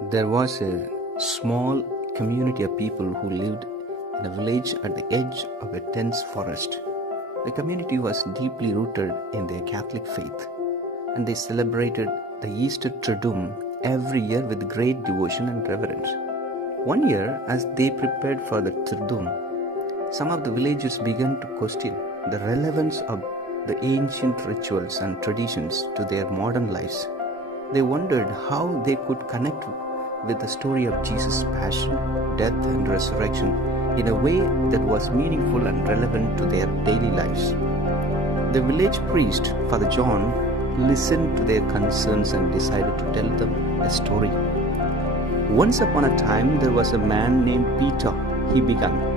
There was a small community of people who lived in a village at the edge of a dense forest. The community was deeply rooted in their Catholic faith, and they celebrated the Easter Triduum every year with great devotion and reverence. One year, as they prepared for the Triduum, some of the villagers began to question the relevance of the ancient rituals and traditions to their modern lives. They wondered how they could connect with the story of Jesus' passion, death, and resurrection in a way that was meaningful and relevant to their daily lives. The village priest, Father John, listened to their concerns and decided to tell them a story. Once upon a time, there was a man named Peter, he began.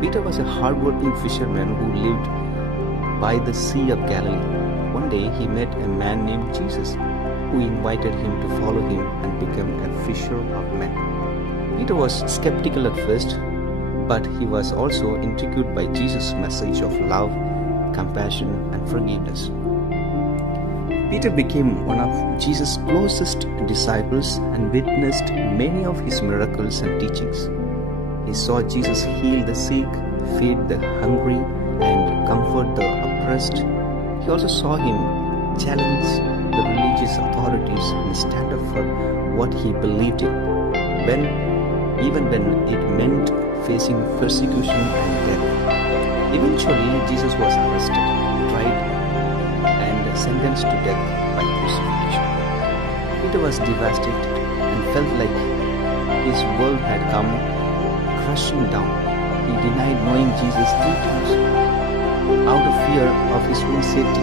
Peter was a hardworking fisherman who lived by the Sea of Galilee. One day, he met a man named Jesus, who invited him to follow him and become a fisher of men. Peter was skeptical at first, but he was also intrigued by Jesus' message of love, compassion, and forgiveness. Peter became one of Jesus' closest disciples and witnessed many of his miracles and teachings. He saw Jesus heal the sick, feed the hungry, and comfort the oppressed. He also saw him challenge the religious authorities and stand up for what he believed in, even when it meant facing persecution and death. Eventually, Jesus was arrested, tried, and sentenced to death by crucifixion. Peter was devastated and felt like his world had come crushing down. He denied knowing Jesus 3 times out of fear of his own safety.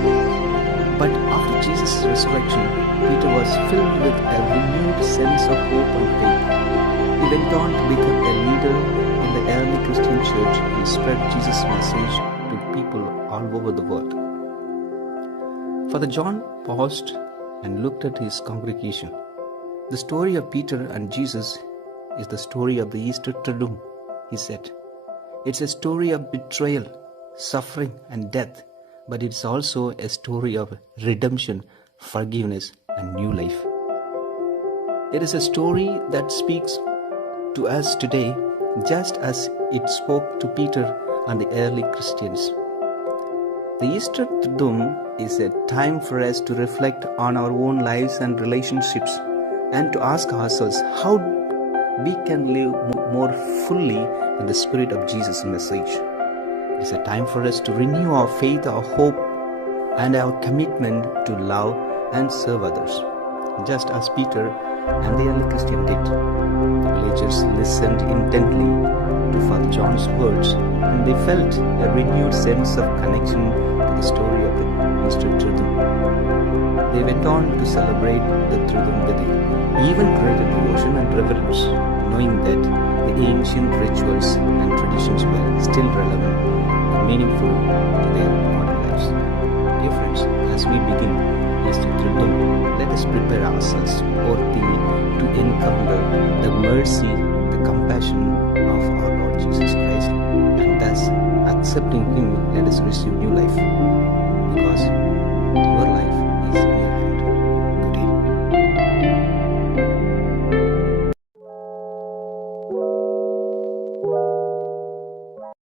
But after Jesus' resurrection, Peter was filled with a renewed sense of hope and faith. He went on to become a leader in the early Christian church and spread Jesus' message to people all over the world. Father John paused and looked at his congregation. The story of Peter and Jesus is the story of the Easter Triduum, he said. It's a story of betrayal, suffering, and death, but it's also a story of redemption, forgiveness, and new life. It is a story that speaks to us today just as it spoke to Peter and the early Christians. The Easter Triduum is a time for us to reflect on our own lives and relationships and to ask ourselves how we can live more fully in the spirit of Jesus' message. It is a time for us to renew our faith, our hope, and our commitment to love and serve others, just as Peter and the early Christian did. The villagers listened intently to Father John's words, and they felt a renewed sense of connection to the story of the Easter Triduum. They went on to celebrate the Triduum with even greater devotion and reverence, knowing that the ancient rituals and traditions were still relevant and meaningful to their modern lives. Dear friends, as we begin Easter Triduum, let us prepare ourselves worthily to encounter the mercy, the compassion of our Lord Jesus Christ, and thus accepting Him, let us receive new life, because your life is in your hands.